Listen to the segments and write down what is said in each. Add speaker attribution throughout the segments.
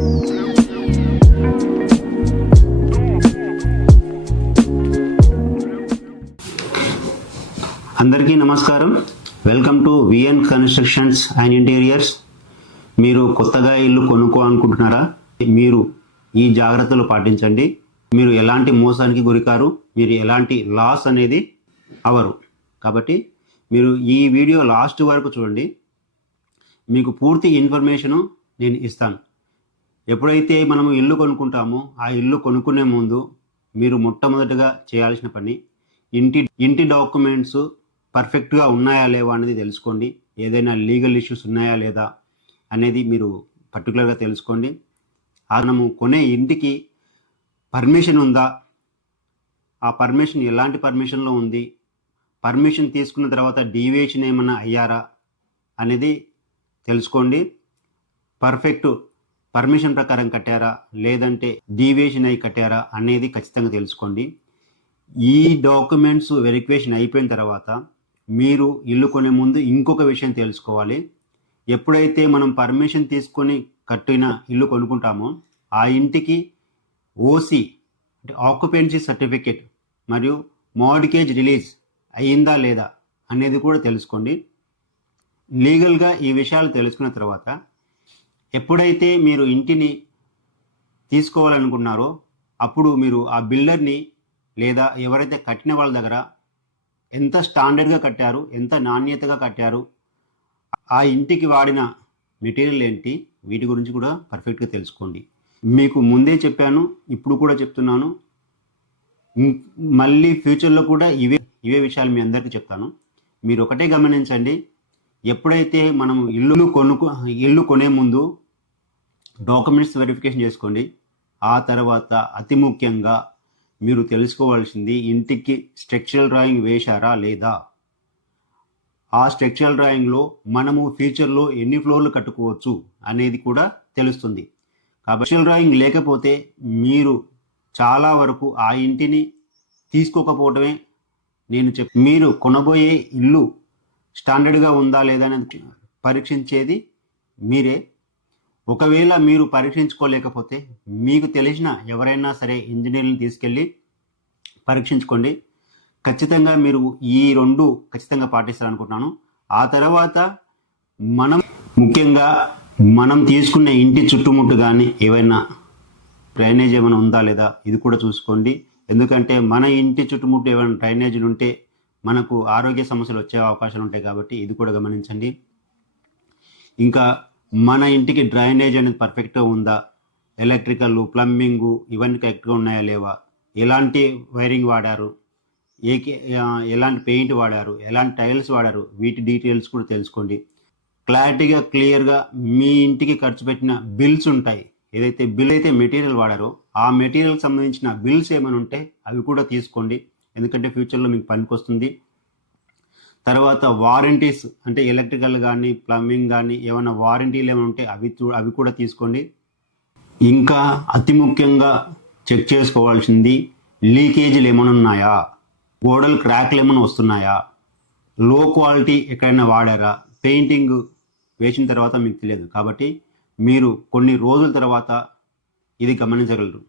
Speaker 1: అందరికీ నమస్కారం. Welcome to VN constructions and interiors మీరు కొత్తగా ఇల్లు కొనుక్కోవాలనుకుంటున్నారా? మీరు ఈ జాగ్రత్తలు పాటించండి. మీరు ఎలాంటి మోసానికి గురికారు? మీరు ఎలాంటి లాస్ అనేది అవరు కాబట్టి మీరు ఈ వీడియో లాస్ట్ వరకు చూడండి. మీకు పూర్తి ఇన్ఫర్మేషను నేను ఇస్తాను. ఎప్పుడైతే మనము ఇల్లు కొనుక్కుంటామో ఆ ఇల్లు కొనుక్కునే ముందు మీరు మొట్టమొదటిగా చేయాల్సిన పని ఇంటి ఇంటి డాక్యుమెంట్స్ పర్ఫెక్ట్గా ఉన్నాయా లేవా అనేది తెలుసుకోండి. ఏదైనా లీగల్ ఇష్యూస్ ఉన్నాయా లేదా అనేది మీరు పర్టికులర్గా తెలుసుకోండి. మనము కొనే ఇంటికి పర్మిషన్ ఉందా? ఆ పర్మిషన్ ఎలాంటి పర్మిషన్లో ఉంది? పర్మిషన్ తీసుకున్న తర్వాత డీవియేషన్ ఏమైనా అయ్యారా అనేది తెలుసుకోండి. పర్ఫెక్ట్ పర్మిషన్ ప్రకారం కట్టారా? లేదంటే డీవియేషన్ అయి కట్టారా అనేది ఖచ్చితంగా తెలుసుకోండి. ఈ డాక్యుమెంట్స్ వెరిఫికేషన్ అయిపోయిన తర్వాత మీరు ఇల్లు కొనే ముందు ఇంకొక విషయం తెలుసుకోవాలి. ఎప్పుడైతే మనం పర్మిషన్ తీసుకొని కట్టిన ఇల్లు కొనుక్కుంటామో ఆ ఇంటికి ఓసి అంటే ఆక్యుపెన్సీ సర్టిఫికేట్ మరియు మోడికేజ్ రిలీజ్ అయ్యిందా లేదా అనేది కూడా తెలుసుకోండి. లీగల్గా ఈ విషయాలు తెలుసుకున్న తర్వాత ఎప్పుడైతే మీరు ఇంటిని తీసుకోవాలనుకున్నారో అప్పుడు మీరు ఆ బిల్డర్ని లేదా ఎవరైతే కట్టిన వాళ్ళ దగ్గర ఎంత స్టాండర్డ్గా కట్టారు ఎంత నాణ్యతగా కట్టారు ఆ ఇంటికి వాడిన మెటీరియల్ ఏంటి వీటి గురించి కూడా పర్ఫెక్ట్గా తెలుసుకోండి. మీకు ముందే చెప్పాను ఇప్పుడు కూడా చెప్తున్నాను. మళ్ళీ ఫ్యూచర్లో కూడా ఇవే ఇవే విషయాలు మీ అందరికీ చెప్తాను. మీరు ఒకటే గమనించండి ఎప్పుడైతే మనం ఇల్లు కొనుక్కు ఇల్లు కొనే ముందు డాక్యుమెంట్స్ వెరిఫికేషన్ చేసుకోండి. ఆ తర్వాత అతి ముఖ్యంగా మీరు తెలుసుకోవాల్సింది ఇంటికి స్ట్రక్చరల్ డ్రాయింగ్ వేశారా లేదా? ఆ స్ట్రక్చరల్ డ్రాయింగ్లో మనము ఫ్యూచర్లో ఎన్ని ఫ్లోర్లు కట్టుకోవచ్చు అనేది కూడా తెలుస్తుంది. కాబట్టి డ్రాయింగ్ లేకపోతే మీరు చాలా వరకు ఆ ఇంటిని తీసుకోకపోవడమే నేను చెప్ మీరు కొనబోయే ఇల్లు స్టాండర్డ్గా ఉందా లేదా అనేది పరీక్షించేది మీరే. ఒకవేళ మీరు పరీక్షించుకోలేకపోతే మీకు తెలిసిన ఎవరైనా సరే ఇంజనీర్ని తీసుకెళ్ళి పరీక్షించుకోండి. ఖచ్చితంగా మీరు ఈ రెండు ఖచ్చితంగా పాటిస్తారనుకుంటున్నాను. ఆ తర్వాత మనం ముఖ్యంగా మనం తీసుకునే ఇంటి చుట్టుముట్టు కానీ ఏవైనా డ్రైనేజ్ ఏమైనా ఉందా లేదా ఇది కూడా చూసుకోండి. ఎందుకంటే మన ఇంటి చుట్టుముట్టు ఏమైనా డ్రైనేజీలు ఉంటే మనకు ఆరోగ్య సమస్యలు వచ్చే అవకాశాలు ఉంటాయి కాబట్టి ఇది కూడా గమనించండి. ఇంకా మన ఇంటికి డ్రైనేజ్ అనేది పర్ఫెక్ట్గా ఉందా? ఎలక్ట్రికల్ ప్లంబింగ్ ఇవన్నీ కరెక్ట్గా ఉన్నాయా లేవా? ఎలాంటి వైరింగ్ వాడారు? ఏ ఎలాంటి పెయింట్ వాడారు? ఎలాంటి టైల్స్ వాడారు? వీటి డీటెయిల్స్ కూడా తెలుసుకోండి. క్లారిటీగా క్లియర్గా మీ ఇంటికి ఖర్చు పెట్టిన బిల్స్ ఉంటాయి. ఏదైతే బిల్ అయితే మెటీరియల్ వాడారో ఆ మెటీరియల్ సంబంధించిన బిల్స్ ఏమైనా ఉంటే అవి కూడా తీసుకోండి. ఎందుకంటే ఫ్యూచర్లో మీకు పనికొస్తుంది. తర్వాత వారంటీస్ అంటే ఎలక్ట్రికల్ కానీ ప్లంబింగ్ కానీ ఏమైనా వారంటీలు ఏమైనా ఉంటే అవి చూ- అవి కూడా తీసుకోండి. ఇంకా అతి ముఖ్యంగా చెక్ చేసుకోవాల్సింది లీకేజీలు ఏమైనా ఉన్నాయా? గోడలు క్రాక్లు ఏమైనా వస్తున్నాయా? లో క్వాలిటీ ఎక్కడైనా వాడారా? పెయింటింగ్ వేసిన తర్వాత మీకు తెలియదు. కాబట్టి మీరు కొన్ని రోజుల తర్వాత ఇది గమనించగలరు.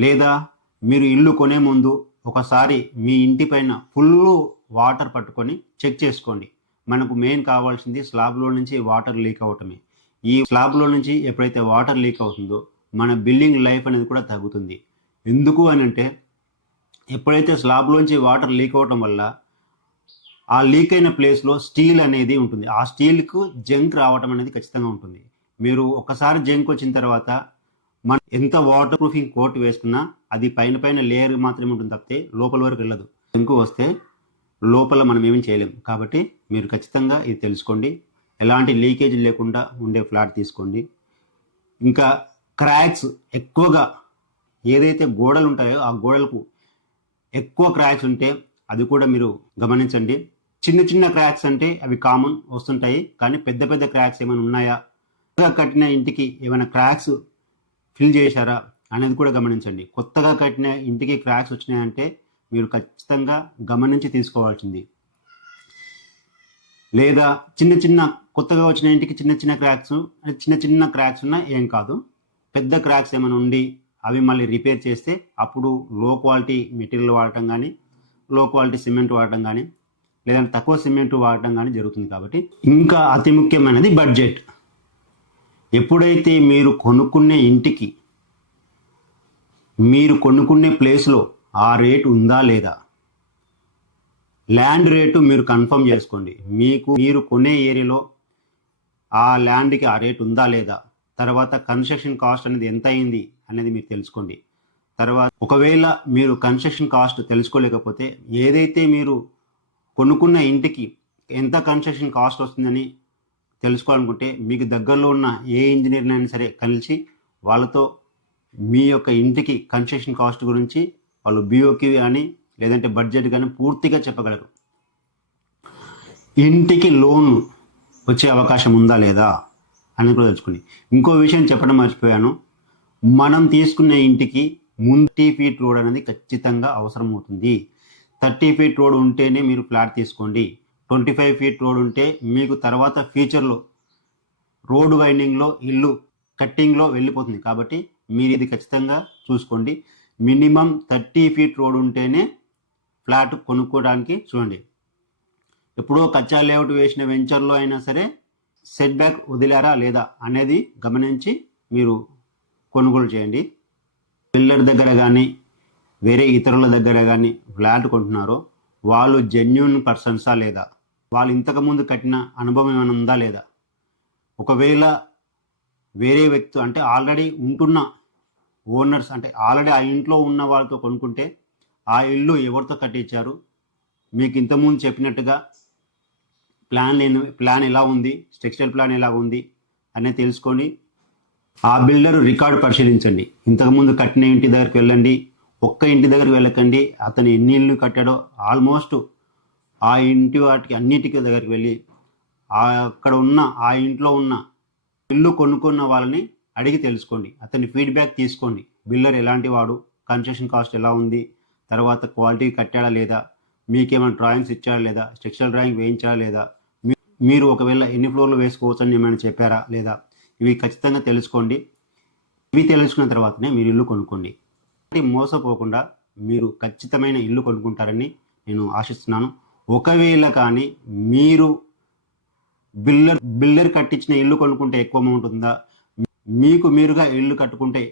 Speaker 1: లేదా మీరు ఇల్లు కొనే ముందు ఒకసారి మీ ఇంటి పైన ఫుల్ వాటర్ పట్టుకొని చెక్ చేసుకోండి. మనకు మెయిన్ కావాల్సింది స్లాబ్లో నుంచి వాటర్ లీక్ అవటమే ఈ స్లాబ్లో నుంచి ఎప్పుడైతే వాటర్ లీక్ అవుతుందో మన బిల్డింగ్ లైఫ్ అనేది కూడా తగ్గుతుంది. ఎందుకు అని అంటే ఎప్పుడైతే స్లాబ్లోంచి వాటర్ లీక్ అవటం వల్ల ఆ లీక్ అయిన ప్లేస్లో స్టీల్ అనేది ఉంటుంది. ఆ స్టీల్కు జంక్ రావటం అనేది ఖచ్చితంగా ఉంటుంది. మీరు ఒకసారి జంక్ వచ్చిన తర్వాత మన ఎంత వాటర్ ప్రూఫింగ్ కోట్ వేసుకున్నా అది పైన పైన లేయర్ మాత్రమే ఉంటుంది తప్పితే లోపల వరకు వెళ్ళదు. జంక్ వస్తే లోపల మనం ఏమీ చేయలేం. కాబట్టి మీరు ఖచ్చితంగా ఇది తెలుసుకోండి. ఎలాంటి లీకేజ్ లేకుండా ఉండే ఫ్లాట్ తీసుకోండి. ఇంకా క్రాక్స్ ఎక్కువగా ఏదైతే గోడలు ఉంటాయో ఆ గోడలకు ఎక్కువ క్రాక్స్ ఉంటే అది కూడా మీరు గమనించండి. చిన్న చిన్న క్రాక్స్ అంటే అవి కామన్ వస్తుంటాయి. కానీ పెద్ద పెద్ద క్రాక్స్ ఏమైనా ఉన్నాయా? కట్టిన ఇంటికి ఏమైనా క్రాక్స్ ఫిల్ చేశారా అనేది కూడా గమనించండి. కొత్తగా కట్టిన ఇంటికి క్రాక్స్ వచ్చినాయంటే మీరు ఖచ్చితంగా గమనించి తీసుకోవాల్సింది. లేదా చిన్న చిన్న కొత్తగా వచ్చిన ఇంటికి చిన్న చిన్న క్రాక్స్ చిన్న చిన్న క్రాక్స్ ఉన్నా ఏం కాదు. పెద్ద క్రాక్స్ ఏమైనా ఉండి అవి మళ్ళీ రిపేర్ చేస్తే అప్పుడు లో క్వాలిటీ మెటీరియల్ వాడటం కానీ లో క్వాలిటీ సిమెంట్ వాడటం కానీ లేదంటే తక్కువ సిమెంట్ వాడటం కానీ జరుగుతుంది కాబట్టి ఇంకా అతి ముఖ్యమైనది బడ్జెట్. ఎప్పుడైతే మీరు కొనుక్కునే ఇంటికి మీరు కొనుక్కునే ప్లేస్లో ఆ రేటు ఉందా లేదా? ల్యాండ్ రేటు మీరు కన్ఫర్మ్ చేసుకోండి. మీకు మీరు కొనే ఏరియాలో ఆ ల్యాండ్కి ఆ రేట్ ఉందా లేదా? తర్వాత కన్స్ట్రక్షన్ కాస్ట్ అనేది ఎంత అయింది అనేది మీరు తెలుసుకోండి. తర్వాత ఒకవేళ మీరు కన్స్ట్రక్షన్ కాస్ట్ తెలుసుకోలేకపోతే ఏదైతే మీరు కొనుక్కున్న ఇంటికి ఎంత కన్స్ట్రక్షన్ కాస్ట్ వస్తుందని తెలుసుకోవాలనుకుంటే మీకు దగ్గరలో ఉన్న ఏ ఇంజనీర్నైనా సరే కలిసి వాళ్ళతో మీ యొక్క ఇంటికి కన్స్ట్రక్షన్ కాస్ట్ గురించి వాళ్ళు బీఓకి కానీ లేదంటే బడ్జెట్ కానీ పూర్తిగా చెప్పగలరు. ఇంటికి లోన్ వచ్చే అవకాశం ఉందా లేదా అని కూడా తెలుసుకోండి. ఇంకో విషయం చెప్పడం మర్చిపోయాను. మనం తీసుకునే ఇంటికి ముందు ఫీట్ రోడ్ అనేది ఖచ్చితంగా అవసరం అవుతుంది థర్టీ ఫీట్ రోడ్ ఉంటేనే మీరు ఫ్లాట్ తీసుకోండి. ట్వంటీ ఫైవ్ ఫీట్ రోడ్ ఉంటే మీకు తర్వాత ఫ్యూచర్లో రోడ్ వైండింగ్లో ఇల్లు కట్టింగ్లో వెళ్ళిపోతుంది. కాబట్టి మీరు ఇది ఖచ్చితంగా చూసుకోండి. మినిమం థర్టీ ఫీట్ రోడ్ ఉంటేనే ఫ్లాట్ కొనుక్కోవడానికి చూడండి. ఎప్పుడో కచ్చా లేఅవుట్ వేసిన వెంచర్లో అయినా సరే సెట్ బ్యాక్ వదిలారా లేదా అనేది గమనించి మీరు కొనుగోలు చేయండి. పిల్లర్ దగ్గర కానీ వేరే ఇతరుల దగ్గర కానీ ఫ్లాట్ కొంటున్నారో వాళ్ళు జెన్యున్ పర్సన్సా లేదా? వాళ్ళు ఇంతకుముందు కట్టిన అనుభవం ఏమైనా ఉందా లేదా? ఒకవేళ వేరే వ్యక్తి అంటే ఆల్రెడీ ఉంటున్న ఓనర్స్ అంటే ఆల్రెడీ ఆ ఇంట్లో ఉన్న వాళ్ళతో కొనుక్కుంటే ఆ ఇల్లు ఎవరితో కట్టించారు? మీకు ఇంతకుముందు చెప్పినట్టుగా ప్లాన్ లేని ప్లాన్ ఎలా ఉంది? స్ట్రక్చరల్ ప్లాన్ ఎలా ఉంది? అనేది తెలుసుకొని ఆ బిల్డర్ రికార్డు పరిశీలించండి. ఇంతకుముందు కట్టిన ఇంటి దగ్గరికి వెళ్ళండి. ఒక్క ఇంటి దగ్గరికి వెళ్ళకండి. అతను ఎన్ని ఇల్లు కట్టాడో ఆల్మోస్ట్ ఆ ఇంటి వాటికి అన్నిటికీ దగ్గరికి వెళ్ళి ఆ అక్కడ ఉన్న ఆ ఇంట్లో ఉన్న ఇల్లు కొనుక్కున్న వాళ్ళని అడిగి తెలుసుకోండి. అతని ఫీడ్బ్యాక్ తీసుకోండి. బిల్లర్ ఎలాంటి వాడు? కన్స్ట్రక్షన్ కాస్ట్ ఎలా ఉంది? తర్వాత క్వాలిటీ కట్టాడా లేదా? మీకేమైనా డ్రాయింగ్స్ ఇచ్చాడా లేదా? స్ట్రక్చరల్ డ్రాయింగ్ వేయించాడా లేదా? మీ- మీరు ఒకవేళ ఎన్ని ఫ్లోర్లు వేసుకోవచ్చని ఏమైనా చెప్పారా లేదా? ఇవి ఖచ్చితంగా తెలుసుకోండి. ఇవి తెలుసుకున్న తర్వాతనే మీరు ఇల్లు కొనుక్కోండి. మోసపోకుండా మీరు ఖచ్చితమైన ఇల్లు కొనుక్కుంటారని నేను ఆశిస్తున్నాను. ఒకవేళ కానీ మీరు బిల్డర్ బిల్డర్ కట్టించిన ఇల్లు కొనుక్కుంటే ఎక్కువ అమౌంట్ ఉందా? మీకు మీరుగా ఇల్లు కట్టుకుంటే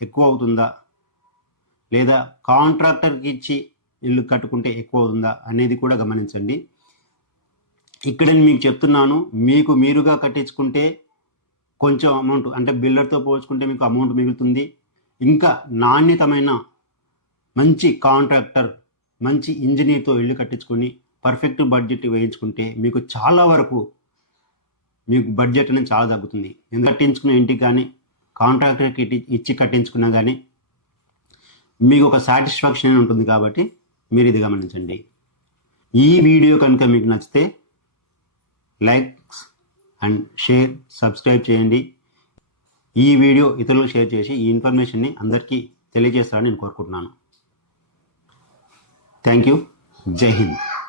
Speaker 1: ఎక్కువ అవుతుందా? లేదా కాంట్రాక్టర్కి ఇచ్చి ఇల్లు కట్టుకుంటే ఎక్కువ అవుతుందా అనేది కూడా గమనించండి. ఇక్కడ నేను మీకు చెప్తున్నాను మీకు మీరుగా కట్టించుకుంటే కొంచెం అమౌంట్ అంటే బిల్డర్తో పోల్చుకుంటే మీకు అమౌంట్ మిగులుతుంది. ఇంకా నాణ్యతమైన మంచి కాంట్రాక్టర్ మంచి ఇంజనీర్తో ఇల్లు కట్టించుకొని పర్ఫెక్ట్ బడ్జెట్ వేయించుకుంటే మీకు చాలా వరకు మీకు బడ్జెట్ అనేది చాలా తగ్గుతుంది. ఎంత కట్టించుకున్న ఇంటికి కానీ కాంట్రాక్టర్కి ఇచ్చి కట్టించుకున్నా కానీ మీకు ఒక సాటిస్ఫాక్షన్ ఉంటుంది కాబట్టి మీరు ఇది గమనించండి. ఈ వీడియో కనుక మీకు నచ్చితే లైక్స్ అండ్ షేర్ సబ్స్క్రైబ్ చేయండి. ఈ వీడియో ఇతరులకు షేర్ చేసి ఈ ఇన్ఫర్మేషన్ని అందరికీ తెలియజేస్తారని నేను కోరుకుంటున్నాను. Thank you. జై హింద్.